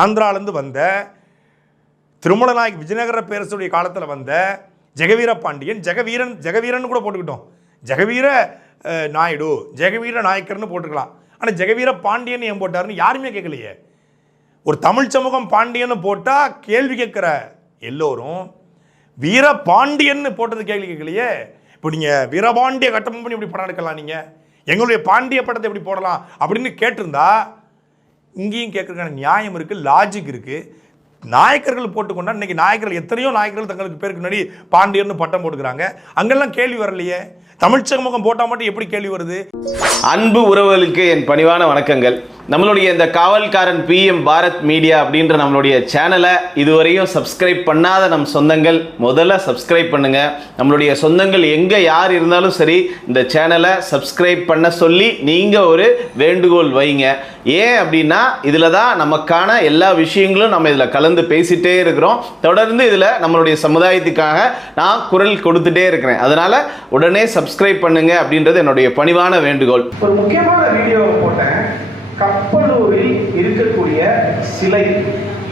ஆந்திராலேருந்து வந்த திருமலநாயக் விஜயநகர பேரரசுடைய காலத்தில் வந்த ஜெகவீர பாண்டியன் ஜெகவீரன் ஜெகவீரன் கூட போட்டுக்கிட்டோம். ஜெகவீர நாயுடு ஜெகவீர நாயக்கர்னு போட்டுக்கலாம். ஆனால் ஜெகவீர பாண்டியன் ஏன் போட்டாருன்னு யாருமே கேட்கலையே ஒரு தமிழ் சமூகம் பாண்டியன்னு போட்டால் கேள்வி கேட்குற எல்லோரும் வீர பாண்டியன்னு போட்டது கேள்வி கேட்கலையே. இப்போ நீங்கள் வீரபாண்டிய கட்டமம் பண்ணி இப்படி படம் எடுக்கலாம் நீங்கள் எங்களுடைய பாண்டிய படத்தை எப்படி போடலாம் அப்படின்னு கேட்டிருந்தா இங்கேயும் கேட்கறதுக்கான நியாயம் இருக்குது லாஜிக் இருக்குது நாயக்கர்கள் போட்டுக்கொண்டா இன்றைக்கி நாயக்கர்கள் எத்தனையோ நாயக்கர்கள் தங்களுக்கு பேருக்கு முன்னாடி பாண்டியர்னு பட்டம் போட்டுக்கிறாங்க. அங்கெல்லாம் கேள்வி வரலையே. தமிழ்ச்சமுகம் போட்டால் மட்டும் எப்படி கேள்வி வருது? அன்பு உறவுகளுக்கு என் பணிவான வணக்கங்கள். நம்மளுடைய இந்த காவல்காரன் பிஎம் பாரத் மீடியா அப்படின்ற நம்மளுடைய சேனலை இதுவரையும் சப்ஸ்கிரைப் பண்ணாத நம் சொந்தங்கள் முதல்ல சப்ஸ்கிரைப் பண்ணுங்க. நம்மளுடைய சொந்தங்கள் எங்கே யார் இருந்தாலும் சரி இந்த சேனலை சப்ஸ்கிரைப் பண்ண சொல்லி நீங்கள் ஒரு வேண்டுகோள் வைங்க. ஏன் அப்படின்னா இதில் தான் நமக்கான எல்லா விஷயங்களும் நம்ம இதில் கலந்து பேசிகிட்டே இருக்கிறோம். தொடர்ந்து இதில் நம்மளுடைய சமுதாயத்துக்காக நான் குரல் கொடுத்துட்டே இருக்கிறேன். அதனால் உடனே சப்ஸ்கிரைப் பண்ணுங்க அப்படின்றது என்னுடைய பணிவான வேண்டுகோள். ஒரு முக்கியமான வீடியோ போட்டேன். கப்பலூரில் இருக்கக்கூடிய சிலை.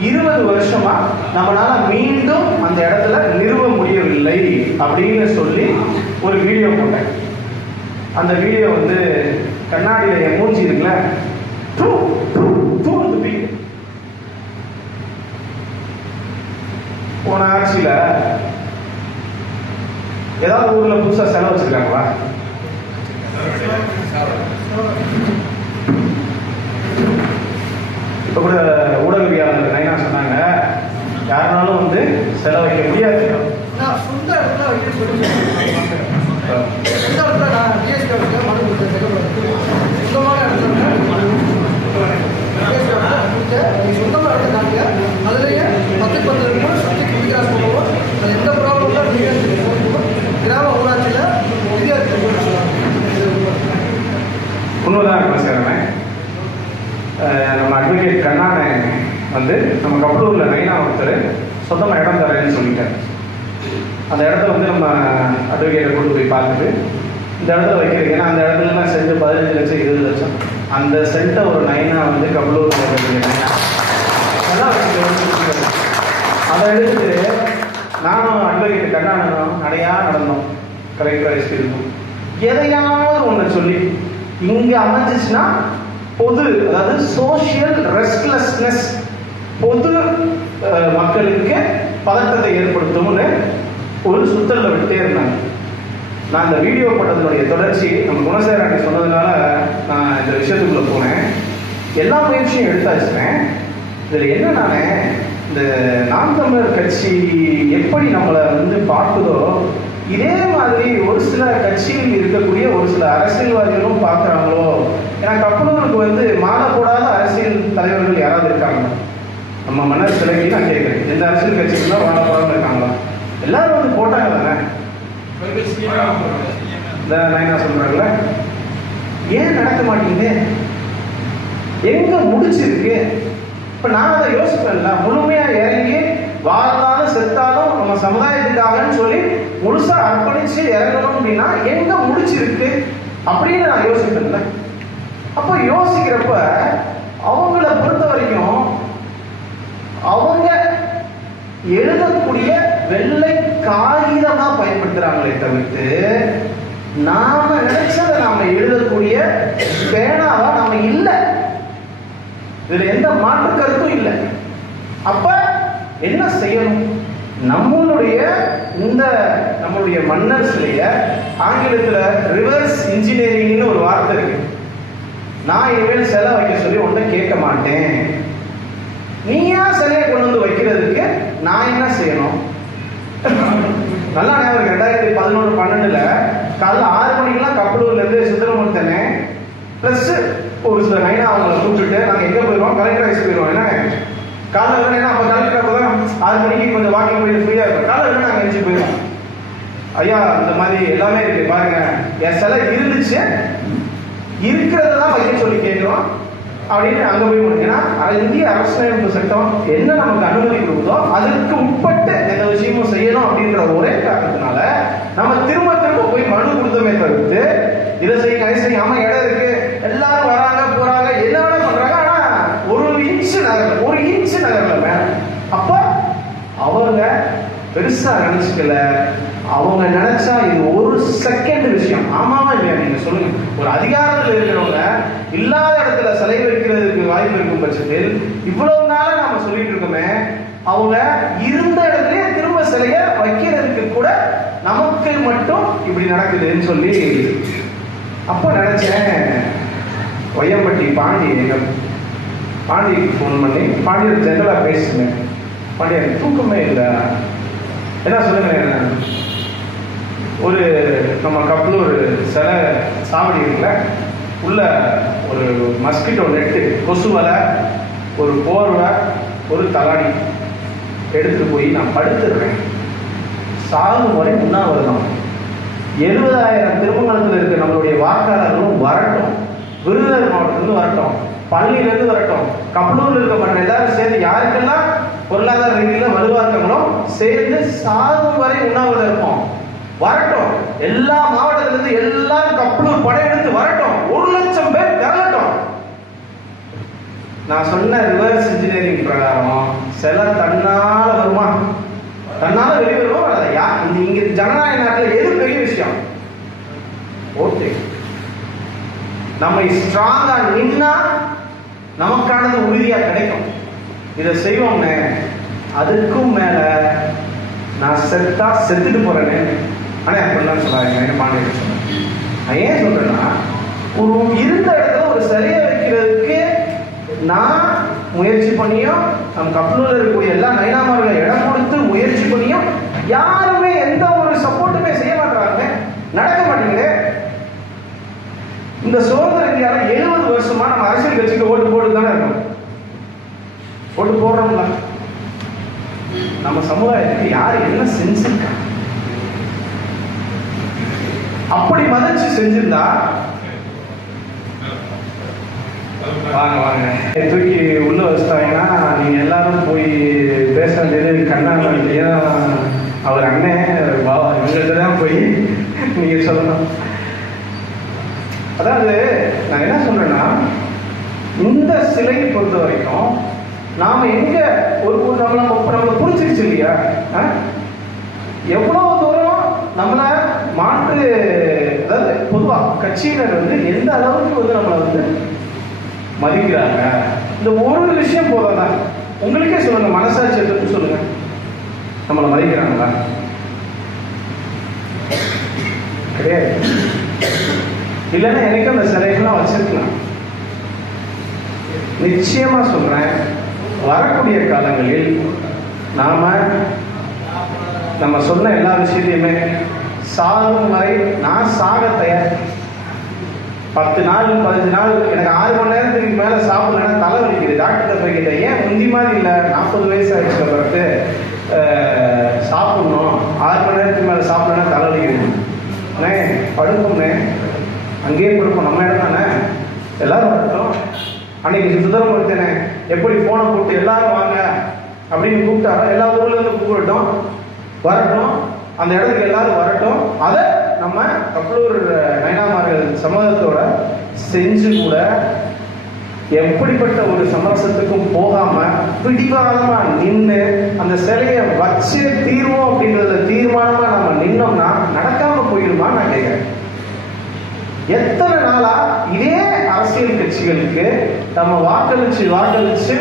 இருபது வருஷமா நம்மளால மீண்டும் அந்த இடத்துல நிறுவ முடியவில்லை அப்படின்னு சொல்லி ஒரு வீடியோ போட்டேன். அந்த வீடியோ வந்து கண்ணாடியில என் மூஞ்சி இருக்குல்ல? தூ, போன ஆட்சியில ஏதாவது ஊர்ல புதுசா செலவு வச்சிருக்காங்களா? இப்போ கூட ஊடகவியாளர் நைனா சொன்னாங்க யாருனாலும் வந்து செலவழிக்க முடியாது. நான் சொந்த இடத்துல வைக்க சொல்லி சொந்த இடத்துல நான் டிஎஸ்பி ஆஃபீஸில் மனு கொடுத்தேன் செகண்ட் சொந்தமான இடத்துல மனு டிஎஸ்பி ஆஃபீஸில் கொடுத்தேன் நீங்கள் சொந்தமாக இடத்த காட்டுங்க அதுலேயே பத்து பத்து மூணு சப்ஜெக்ட் விதிகாசம் பண்ணுவோம் அது எந்த ப்ராப்ளம் விதிகாசம் கிராம ஊராட்சியில் விதிகாசத்தை போட்டு சொல்லுவாங்க உண்மைதான் இருக்கும் சேரமே நம்ம அட்வொகேட் கண்ணானே வந்து நம்ம கப்பலூரில் நைனா ஒருத்தர் சொந்தமாக இடம் தரேன்னு சொல்லிட்டார் அந்த இடத்த வந்து நம்ம அட்வொகேட்டை கொண்டு போய் பார்த்துட்டு இந்த இடத்துல வைக்கிறீங்க ஏன்னா அந்த இடத்துலலாம் சென்ட் பதினஞ்சு லட்சம் இருபது லட்சம். அந்த சென்ட்டை ஒரு நைனாக வந்து கபலூர் அதை எடுத்து நானும் அட்வொகேட் கண்ணாடனும் நடையாக நடந்தோம். கலெக்டர் எஸ்பி இருந்தோம் எதையாவது ஒன்று சொல்லி இங்கே அமைஞ்சிச்சுன்னா பொது அதாவது சோஷியல் ரெஸ்ட்லெஸ்னஸ் பொது மக்களுக்கு பதட்டத்தை ஏற்படுத்தும்னு ஒரு சுத்தல்ல விட்டே இருந்தாங்க. நான் இந்த வீடியோ போட்டதனுடைய தொடர்ச்சி நம்ம குணசேகரன் சொன்னதுனால நான் இந்த விஷயத்துக்குள்ள போனேன். எல்லா முயற்சியும் எடுத்தாச்சுனேன் இதில் என்ன நானே இந்த நாம் தமிழர் கட்சி எப்படி நம்மளை வந்து பார்க்குதோ இதே மாதிரி ஒரு சில கட்சியில் இருக்கக்கூடிய ஒரு சில அரசியல்வாதிகளும் பார்க்குறாங்களோ ஏன்னா கப்பலூருக்கு வந்து மாறக்கூடாத அரசியல் தலைவர்கள் யாராவது நம்ம மன்னர் சிலைக்கு நான் கேட்குறேன். எந்த அரசியல் கட்சிக்கு தான் மாலை இருக்காங்களா? எல்லாரும் வந்து போட்டாங்க தானே? இந்த நயனா சொல்றாங்கல்ல ஏன் நடக்க மாட்டீங்க எங்க முடிச்சிருக்கு இப்ப நான் அதை யோசிப்பேன்ல. முழுமையா இறங்கி வாழ்ந்தாலும் செத்தாலும் நம்ம சமுதாயத்துக்காகன்னு சொல்லி முழுசா அர்ப்பணிச்சு இறங்கணும் அப்படின்னா எங்க முடிச்சிருக்கு அப்படின்னு நான் யோசிப்பேன்ல. அப்போ யோசிக்கிறப்ப அவங்கள பொறுத்த வரைக்கும் அவங்க எழுதக்கூடிய வெள்ளை காகிதமா பயன்படுத்துறாங்களே தவிர்த்து நாம நினைச்சதை நாம எழுதக்கூடிய பேனாவா நாம இல்ல. இதுல எந்த மாற்று கருத்தும் இல்லை. அப்ப என்ன செய்யணும்? நம்மளுடைய இந்த நம்மளுடைய மன்னர் சிலைய ஆங்கிலத்துல ரிவர்ஸ் இன்ஜினியரிங்னு ஒரு வார்த்தை இருக்கு. நான் இனிமேல் செலவு வைக்க சொல்லி ஒன்றும் கேட்க மாட்டேன். நீயா சிலையை கொண்டு வந்து வைக்கிறதுக்கு நான் என்ன செய்யணும்? நல்லா ஞாபகம் ரெண்டாயிரத்தி பதினொன்று பன்னெண்டுல காலைல ஆறு மணிக்கெல்லாம் கப்பலூர்ல இருந்து சுந்தரமூர்த்தனே பிளஸ் ஒரு சில நைனா அவங்கள கூப்பிட்டுட்டு நாங்க எங்க போயிடுவோம் கலெக்டர் ஆஃபீஸ் போயிடுவோம் என்ன காலைல வேணும் அப்ப கலெக்டர் அப்போ தான் ஆறு மணிக்கு கொஞ்சம் வாக்கிங் போயிட்டு ஃப்ரீயா இருக்கும் காலைல வேணும் நாங்க எழுச்சி போயிடுவோம் ஐயா இந்த மாதிரி எல்லாமே இருக்கு. பாருங்க. என் சிலை இருந்துச்சு. இருக்கிறதெல்லாம் வைக்க சொல்லி கேட்கிறோம். அப்படின்னு அங்கே போய் முடியும். அது இந்திய அரசியலமைப்பு சட்டம் என்ன நமக்கு அனுமதி கொடுக்குதோ அதற்கு உட்பட்டு எந்த விஷயமும் செய்யணும் அப்படின்ற ஒரே காரணத்தினால நம்ம திரும்ப திரும்ப போய் மனு கொடுத்தமே தவிர்த்து இதை செய்யுங்க அதை செய்யுங்க ஆமா இடம் இருக்கு எல்லாரும் வராங்க போறாங்க என்ன வேணா பண்றாங்க ஆனா ஒரு இன்ச் நகரம் ஒரு இன்ச் திருச்சி மேல அப்ப அவங்க பெருசா நினைச்சுக்கல அவங்க நினைச்சா இது ஒரு செகண்ட் விஷயம். ஆமாமா இல்லையா? நீங்க சொல்லுங்க. ஒரு அதிகாரத்தில் இருக்கிறவங்க இல்லாத இடத்துல சிலை வைக்கிறதுக்கு வாய்ப்பு இருக்கும் பட்சத்தில் இவ்வளவு நாள நாம சொல்லிட்டு இருக்கோமே அவங்க இருந்த இடத்துலயே திரும்ப சிலைய வைக்கிறதுக்கு கூட நமக்கு மட்டும் இப்படி நடக்குதுன்னு சொல்லி அப்போ நினைச்சேன். ஒய்யம்பட்டி பாண்டி பாண்டியக்கு பாண்டிக்கு ஃபோன் பண்ணி பாண்டியர் ஜென்ரலாக பேசுங்க. பாண்டியன் தூக்கமே இல்லை. என்ன சொல்லுங்க என்ன? ஒரு நம்ம கப்பில் ஒரு சில சாவடி இருக்குல்ல உள்ள ஒரு மஸ்கிட்டோ நெட்டு கொசு வலை ஒரு போர்வை ஒரு தலாடி எடுத்து போய் நான் படுத்துடுறேன் சாகும் வரை உண்ணாவிரதம். எழுபதாயிரம் திருமணத்தில் இருக்க நம்மளுடைய வாக்காளர்களும் வரட்டும். விருதுநகர் மாவட்டத்திலிருந்து வரட்டும். பள்ளியிலேருந்து வரட்டும். கப்பலூரில் இருக்க மற்ற எல்லாரும் சேர்ந்து யாருக்கெல்லாம் பொருளாதார ரீதியில் வலுவாக இருக்காங்களோ சேர்ந்து சாகும் வரை உண்ணாவிரதம் இருப்போம். வரட்டும். எல்லா மாவட்டத்திலிருந்து எல்லாரும் கப்பலூர் படையெடுத்து வரட்டும். ஒரு லட்சம் பேர் திரளட்டும். நான் சொன்ன ரிவர்ஸ் இன்ஜினியரிங் பிரகாரம் சில தன்னால வருமா? தன்னால வெளியே வருமா? வராதா? யா இந்த இங்க ஜனநாயக நாட்டில் எது பெரிய விஷயம்? ஓகே. நம்ம ஸ்ட்ராங்கா நின்னா நமக்கானது உறுதியா கிடைக்கும். இதை செய்வோம்னே. அதுக்கும் மேல நான் செத்தா செத்துட்டு போறேன்னு ஆனால் அப்படிலாம் சொல்லாதீங்க என்ன சொன்னேன். நான் ஏன் சொல்றேன்னா ஒரு இருந்த இடத்துல ஒரு சிலையை வைக்கிறதுக்கு நான் முயற்சி பண்ணியும் நம் கப்பலூரில் இருக்கக்கூடிய எல்லா நைனாமார்களை இடம் கொடுத்து முயற்சி பண்ணியும் யாருமே எந்த ஒரு சப்போர்ட்டுமே செய்ய மாட்டாங்க நடக்க மாட்டேங்குது. இந்த சுதந்திர இந்தியாவில் எழுபது வருஷமா நம்ம அரசியல் கட்சிக்கு ஓட்டு போட்டு தானே இருக்கோம். ஓட்டு போடுறோம்ல. நம்ம சமுதாயத்துக்கு யார் என்ன செஞ்சிருக்காங்க? அப்படி மதிச்சு செஞ்சிருந்தா வாங்க வாங்க. தூக்கி உள்ள வச்சுட்டாங்கன்னா நீங்க எல்லாரும் போய் பேச வேண்டியது கண்ணாமலையா அவர் அண்ணன் பாபா இவங்கள்ட்ட தான் போய் நீங்க சொல்லணும். அதாவது நான் என்ன சொல்றேன்னா இந்த சிலையை பொறுத்த வரைக்கும் நாம எங்க ஒரு ஒரு நம்மள நம்மளை புரிஞ்சிருச்சு இல்லையா? ஆ? எவ்வளவு தூரம் நம்மளை மாற்று அதாவது பொதுவா கட்சியினர் வந்து எந்த அளவுக்கு வந்து நம்மளை வந்து மதிக்கிறாங்க? இந்த ஒரு விஷயம் போதும் தான் உங்களுக்கே சொல்லுங்க மனசாட்சி எடுத்து சொல்லுங்க. நம்மளை மதிக்கிறாங்களா? கிடையாது. இல்லைன்னா எனக்கு அந்த சிலைகள்லாம் வச்சிருக்கலாம். நிச்சயமா சொல்றேன் வரக்கூடிய காலங்களில் நாம நம்ம சொன்ன எல்லா விஷயத்தையுமே சாகும் வரை நான் சாக தயார். பத்து நாள் பதினஞ்சு நாள் எனக்கு ஆறு மணி நேரத்துக்கு மேல சாப்பிடலன்னா தலை வலிக்குது. டாக்டர் போய் கேட்டேன் ஏன் முந்தி மாதிரி இல்லை? நாற்பது வயசு ஆயிடுச்சு பிறகு சாப்பிடணும். ஆறு மணி நேரத்துக்கு மேல சாப்பிடலன்னா தலை வலிக்குது. அண்ணே படுப்போம்ண்ணே அங்கேயே கொடுப்போம் நம்ம இடம் தானே? எல்லாரும் வரட்டும் அன்னைக்கு சுதந்திரம் கொடுத்தேனே எப்படி போனை போட்டு எல்லாரும் வாங்க அப்படின்னு கூப்பிட்டாரோ? எல்லா ஊர்ல இருந்து கூப்பிடட்டும். வரட்டும். அந்த இடத்துக்கு எல்லாரும் வரட்டும். அதை நம்ம கப்பலூர் நயனாமார்கள் சமூகத்தோட செஞ்சு கூட எப்படிப்பட்ட ஒரு சமரசத்துக்கும் போகாம பிடிவாதமா நின்று அந்த சிலையை வச்சு தீர்வோம் அப்படின்றத தீர்மானமா நம்ம நின்னோம்னா நடக்காம போயிடுமா நான் கேட்கிறேன் எத்தனை நாளா இதே அரசியல் கட்சிகளுக்கு நம்ம வாக்களிச்சு வாக்களிச்சு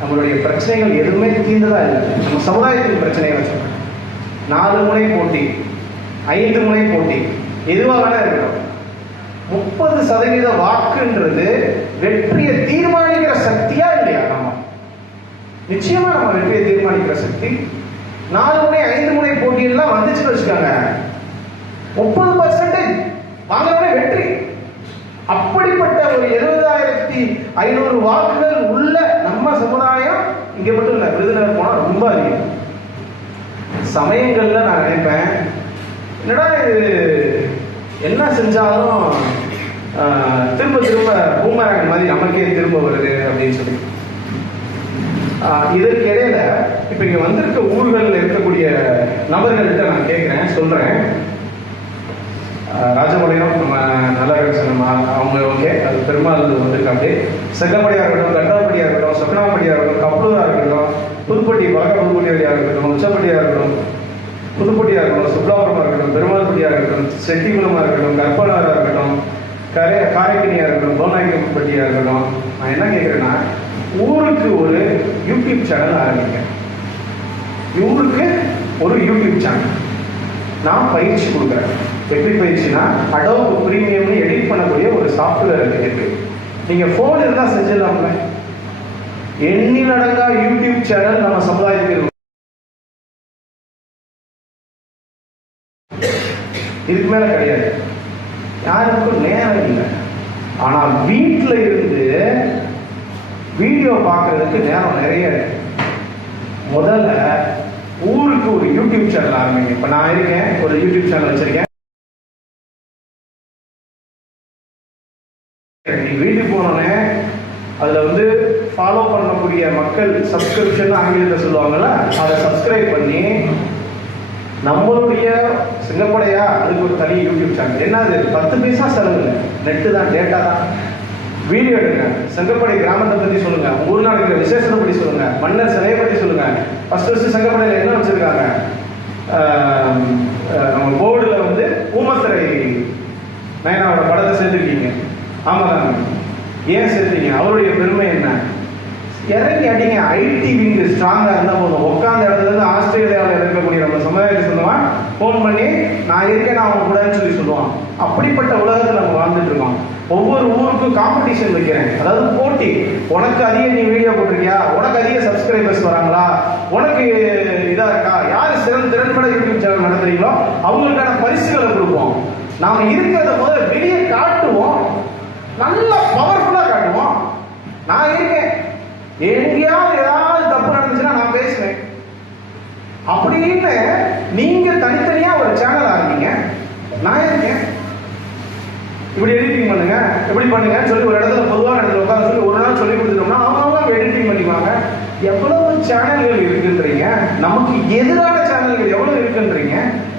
நம்மளுடைய பிரச்சனைகள் எதுவுமே தீர்ந்ததா இல்லை. நம்ம சமுதாயத்தின் பிரச்சனைகளை சொல்றேன். நாலு முனை போட்டி ஐந்து முனை போட்டி. எதுவாக வேணா இருக்கட்டும். முப்பது சதவீத வாக்குன்றது வெற்றியை தீர்மானிக்கிற சக்தியா இல்லையா நம்ம? நிச்சயமா நம்ம வெற்றியை தீர்மானிக்கிற சக்தி. நாலு முனை ஐந்து முனை போட்டியெல்லாம் வந்துச்சுன்னு வச்சுக்கோங்க. முப்பது பர்சன்டேஜ் வாங்கினவனே வெற்றி. அப்படிப்பட்ட ஒரு எழுபதாயிரத்தி ஐநூறு வாக்குகள் உள்ள நம்ம சமுதாயம் இங்க மட்டும் இல்லை விருதுநகர் போனா ரொம்ப அதிகம். சமயங்கள்ல நான் நினைப்பேன். என்னடா இது? என்ன செஞ்சாலும் திரும்ப திரும்ப பூமராங்க மாதிரி நமக்கே திரும்ப வருது அப்படின்னு சொல்லி. இதற்கிடையில இப்ப இங்க வந்திருக்க ஊர்கள்ல இருக்கக்கூடிய நபர்கள்ட்ட நான் கேட்கிறேன் சொல்றேன். அஹ் ராஜபாளையம் நம்ம நல்லா நம்ம அவங்க ஓகே அது பெருமாள் வந்திருக்காங்க செங்கப்படியாக இருக்கட்டும் கட்டாப்படியாக இருக்கட்டும் சொக்கனாப்படியாக இருக்கட்டும் கப்பலூராக இருக்கட்டும் புதுப்பட்டி வழக்க புதுப்பட்டியாக இருக்கட்டும் உச்சப்பட்டியாக இருக்கட்டும் புதுப்பட்டியாக இருக்கட்டும் சுப்லாபுரமாக இருக்கட்டும் பெருமாள்பட்டியாக இருக்கட்டும் செட்டிகுளமாக இருக்கட்டும் கற்பனாராக இருக்கட்டும் கரை காரைக்கனியாக இருக்கட்டும் கோநாயக்கப்பட்டியாக இருக்கட்டும் நான் என்ன கேட்குறேன்னா ஊருக்கு ஒரு யூடியூப் சேனல் ஆரம்பிங்க. ஊருக்கு ஒரு யூடியூப் சேனல். நான் பயிற்சி கொடுக்குறேன். எப்படி பயிற்சினா அடோப் ப்ரீமியம்னு எடிட் பண்ணக்கூடிய ஒரு சாஃப்ட்வேர் இருக்கு. நீங்கள் ஃபோன் இருந்தால் செஞ்சிடலாம்ல. எண்ணிலடங்கா யூடியூப் சேனல் நம்ம சமுதாயத்துக்கு இதுக்கு மேல கிடையாது. யாருக்கும் நேரம் இல்லை. ஆனா வீட்டில் இருந்து வீடியோ பார்க்கறதுக்கு நேரம் நிறைய இருக்கு. முதல்ல ஊருக்கு ஒரு யூடியூப் சேனல் ஆரம்பிங்க. இப்ப நான் இருக்கேன் ஒரு யூடியூப் சேனல் வச்சிருக்கேன். நீ வீட்டுக்கு போனோடனே அதுல வந்து ஃபாலோ பண்ணக்கூடிய மக்கள் சப்ஸ்கிரிப்ஷன் ஆங்கிலத்தில் சொல்லுவாங்கல்ல அதை சப்ஸ்கிரைப் பண்ணி நம்மளுடைய சிங்கப்படையா அதுக்கு ஒரு தனி யூடியூப் சேனல் என்னது பத்து பைசா செலவு இல்லை நெட்டு தான் டேட்டா தான். வீடியோ எடுங்க. செங்கப்படை கிராமத்தை பத்தி சொல்லுங்க. உங்க ஊர் நடக்கிற விசேஷத்தை பத்தி சொல்லுங்க. மன்னர் சிலையை பத்தி சொல்லுங்க. ஃபர்ஸ்ட் ஃபர்ஸ்ட் செங்கப்படையில் என்ன வச்சிருக்காங்க? நம்ம போர்டுல வந்து ஊமத்திரை நயனாவோட படத்தை சேர்த்துருக்கீங்க. ஆமாம் ஏன் சேர்த்தீங்க? அவருடைய பெருமை என்ன? இறங்கி அடிங்க. ஐடி விங் ஸ்ட்ராங்கா இருந்தா போதும். உட்காந்த இடத்துல இருந்து ஆஸ்திரேலியாவில் இருக்கக்கூடிய நம்ம சமுதாயத்தை சொல்லுவான் ஃபோன் பண்ணி நான் இருக்கேன் நான் அவங்க கூடன்னு சொல்லி சொல்லுவான். அப்படிப்பட்ட உலகத்தில் நம்ம வாழ்ந்துட்டு இருக்கோம். ஒவ்வொரு ஊருக்கும் காம்படிஷன் வைக்கிறேன். அதாவது போட்டி. உனக்கு அதிக நீ வீடியோ போட்டிருக்கியா? உனக்கு அதிக சப்ஸ்கிரைபர்ஸ் வராங்களா? உனக்கு இதா இருக்கா? யார் சிறந்த திறன்பட யூடியூப் சேனல் நடத்துறீங்களோ அவங்களுக்கான பரிசுகளை கொடுப்போம். நாம இருக்கிறத முதல்ல வெளியே காட்டுவோம். நல்லா பவர்ஃபுல்லா காட்டுவோம். நான் இருக்கேன். எங்கேயாவது ஏதாவது தப்பு நடந்துச்சுன்னா நான் பேசுவேன். அப்படின்னு நீங்க தனித்தனியா ஒரு சேனல் ஆரம்பிங்க நான் இருக்கேன். இப்படி எடிட்டிங் பண்ணுங்க எப்படி பண்ணுங்க சொல்லி ஒரு இடத்துல பொதுவாக இடத்துல உட்காந்து சொல்லி ஒரு நாள் சொல்லி கொடுத்துட்டோம்னா அவங்க எடிட்டிங் பண்ணிக்குவாங்க. எவ்வளவு சேனல்கள் இருக்குன்றீங்க? நமக்கு எதிரான சேனல்கள் எவ்வளவு இருக்குன்றீங்க?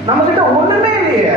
நம்ம கிட்ட ஒண்ணுமே இல்லையே.